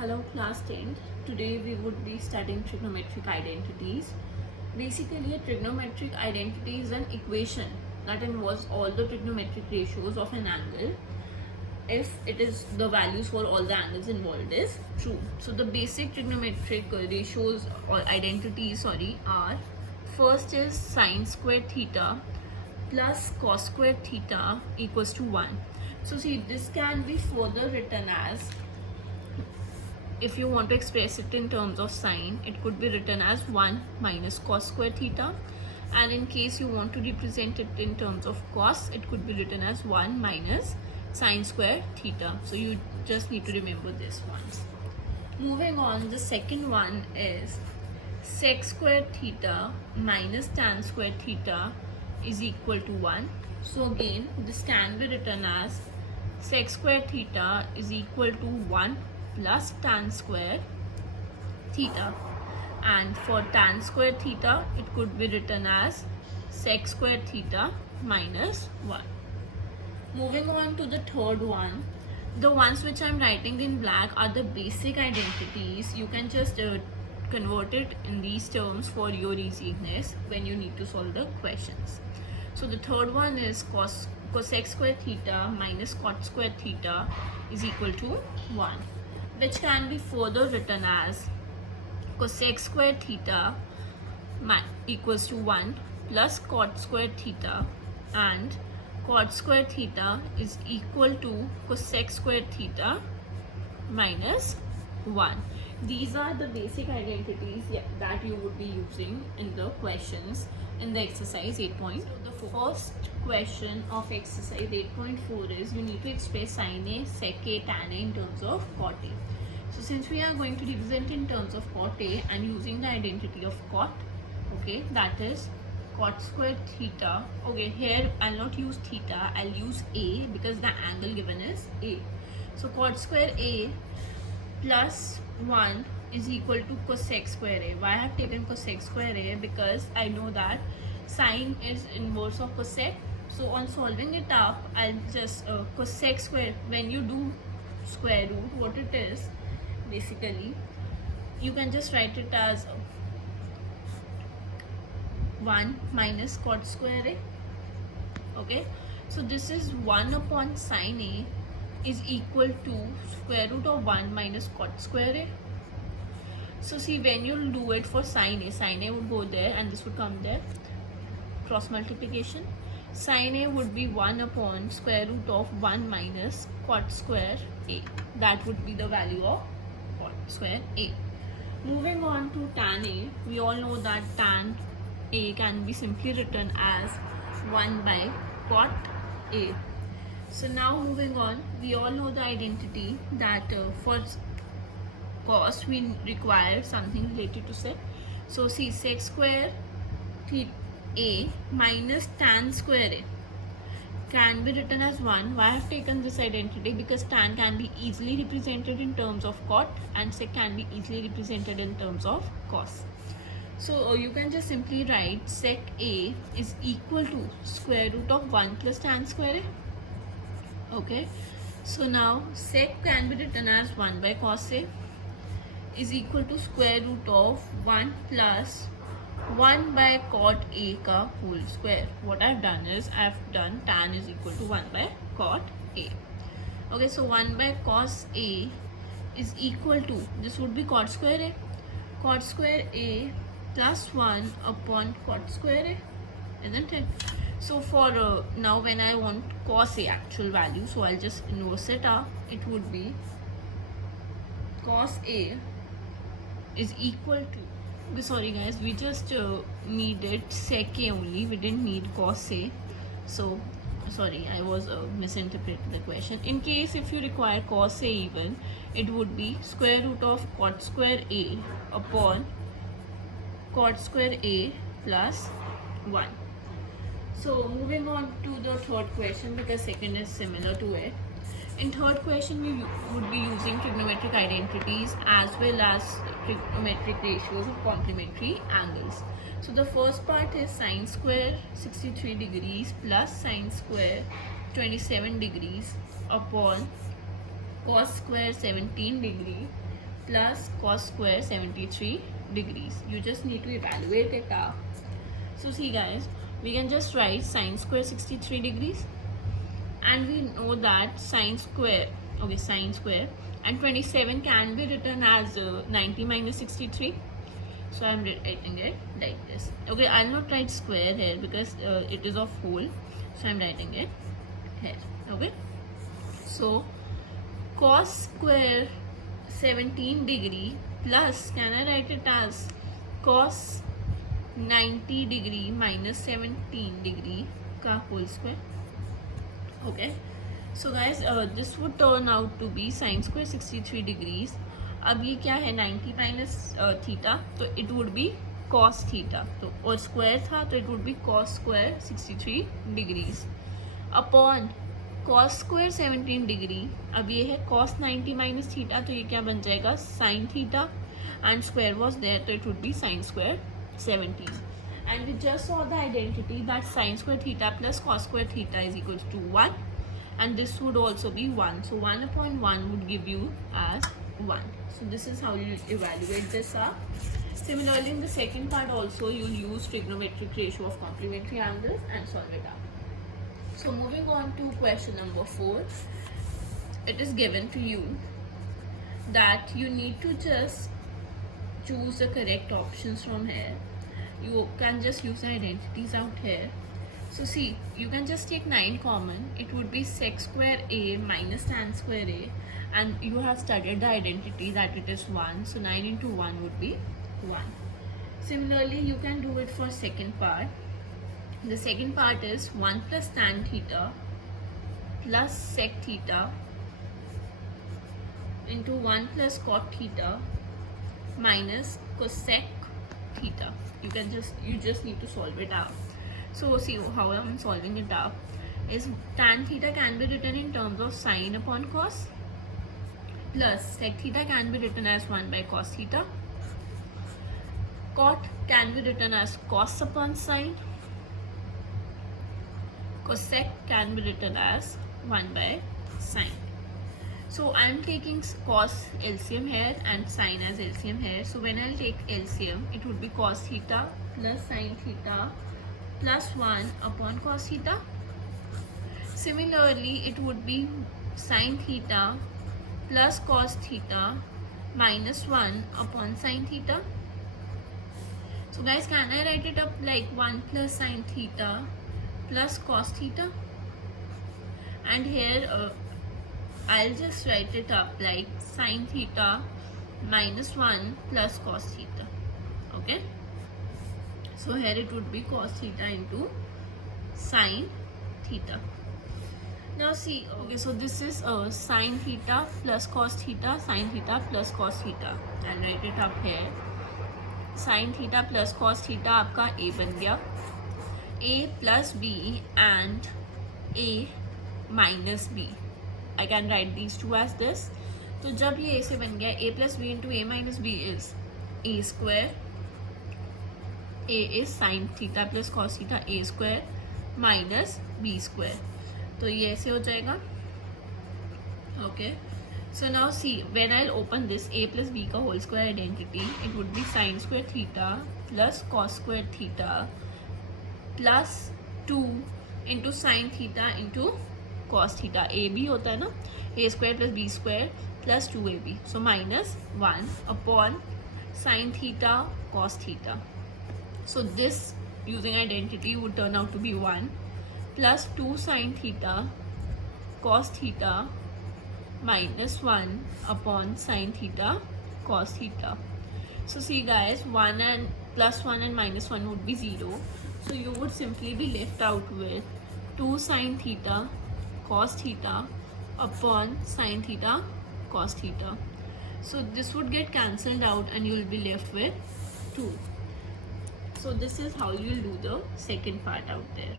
Hello class 10. Today we would be studying trigonometric identities. Basically, a trigonometric identity is an equation that involves all the trigonometric ratios of an angle if it is the values for all the angles involved is true. So the basic trigonometric ratios or identities are, first is sine square theta plus cos square theta equals to 1. So see, this can be further written as, if you want to express it in terms of sine, it could be written as 1 minus cos square theta, and in case you want to represent it in terms of cos, it could be written as 1 minus sine square theta. So you just need to remember this once. Moving on, the second one is sec square theta minus tan square theta is equal to 1. So again, this can be written as sec square theta is equal to 1 plus tan square theta, and for tan square theta it could be written as sec square theta minus 1. Moving on to the third one, the ones which I'm writing in black are the basic identities. You can just convert it in these terms for your easiness when you need to solve the questions. So the third one is cosec square theta minus cot square theta is equal to 1, which can be further written as cosec square theta equals to 1 plus cot square theta, and cot square theta is equal to cosec square theta minus 1. These are the basic identities that you would be using in the questions in the exercise 8.4. So the first question of exercise 8.4 is, you need to express sin A, sec A, tan A in terms of cot A. So since we are going to represent in terms of cot A and using the identity of cot, okay, that is cot square theta. Okay, here I'll not use theta, I'll use A because the angle given is A. So cot square A plus 1 is equal to cosec square A. Why I have taken cosec square A? Because I know that sine is inverse of cosec. So on solving it up, I'll just cosec square, when you do square root, what it is, basically you can just write it as 1 minus cot square A. Okay, so this is 1 upon sine A is equal to square root of 1 minus cot square A. So see, when you do it for sine A would go there and this would come there, cross multiplication. Sine A would be 1 upon square root of 1 minus cot square A. That would be the value of cot square A. Moving on to tan A, we all know that tan A can be simply written as 1 by cot A. So now moving on, we all know the identity that for cos we require something related to sec. So see, sec square theta A minus tan square A can be written as 1. Why I have taken this identity? Because tan can be easily represented in terms of cot and sec can be easily represented in terms of cos. So you can just simply write sec A is equal to square root of 1 plus tan square A. Okay, so now sec can be written as 1 by cos A is equal to square root of 1 plus 1 by cot A ka whole square. What I've done is I've done tan is equal to 1 by cot A. Okay, so 1 by cos A is equal to, this would be cot square A. Cot square A plus 1 upon cot square A, isn't it? So for now when I want cos A actual value, so I'll just inverse it up. It would be cos A is equal to, sorry guys, we just needed sec A only, we didn't need cos A. So sorry, I was misinterpreting the question. In case if you require cos A even, it would be square root of cot square A upon cot square A plus 1. So moving on to the third question, because second is similar to it. In third question, we would be using trigonometric identities as well as trigonometric ratios of complementary angles. So the first part is sine square 63 degrees plus sine square 27 degrees upon cos square 17 degree plus cos square 73 degrees. You just need to evaluate it out. So see guys, we can just write sine square 63 degrees, and we know that sine square and 27 can be written as 90 minus 63. So I'm writing it like this. Okay, I'll not write square here because it is of whole, so I'm writing it here. Okay, so cos square 17 degree plus, can I write it as cos 90 degree minus 17 degree का whole square. Okay, so guys, this would turn out to be sin square 63 degrees. अब ये क्या है 90 minus theta, तो it would B cos theta, तो और square था तो it would B cos square 63 degrees upon cos square 17 degree. अब ये है कॉस 90 माइनस थीटा, तो ये क्या बन जाएगा sine theta, and square was there तो it would be sine square 17. And we just saw the identity that sin square theta plus cos square theta is equals to 1, and this would also be 1. So 1 upon 1 would give you as 1. So this is how you evaluate this up. Similarly, in the second part also you'll use trigonometric ratio of complementary angles and solve it out. So moving on to question number 4, it is given to you that you need to just choose the correct options from here. You can just use the identities out here. So see, you can just take 9 common. It would be sec square a minus tan square a, and you have studied the identity that it is 1, so 9 into 1 would be 1. Similarly, you can do it for second part. The second part is 1 plus tan theta plus sec theta into 1 plus cot theta minus cosec theta. You just need to solve it out. So see how I'm solving it out is tan theta can be written in terms of sine upon cos, plus sec theta can be written as 1 by cos theta, cot can be written as cos upon sine, cosec can be written as 1 by sine. So I'm taking cos LCM here and sine as LCM here. So when I'll take LCM, it would be cos theta plus sine theta plus 1 upon cos theta. Similarly, it would be sine theta plus cos theta minus 1 upon sine theta. So guys, can I write it up like 1 plus sine theta plus cos theta? And here I'll just write it up like sine theta minus 1 plus cos theta. Okay, so here it would be cos theta into sine theta. Now see, okay, so this is sine theta plus cos theta, sine theta plus cos theta. I'll write it up here. Sine theta plus cos theta आपका a बन गया, a plus b and a minus b. I can write these two as this. तो जब ये a से बन गया, a plus b into a minus b is a square. a is sin theta plus cos theta a square minus b square. तो ये ऐसे हो जाएगा. Okay. So now see, when I'll open this a plus b का whole square identity, it would be sin square theta plus cos square theta plus 2 into sin theta into cos theta. a b होता है ना, a square plus b square plus 2ab, so minus 1 upon sin theta cos theta. So this using identity would turn out to be 1 plus 2 sin theta cos theta minus 1 upon sin theta cos theta. So see guys, 1 and plus 1 and minus 1 would be 0, so you would simply be left out with 2 sin theta cos theta upon sin theta cos theta. So this would get cancelled out and you will be left with 2. So this is how you will do the second part out there.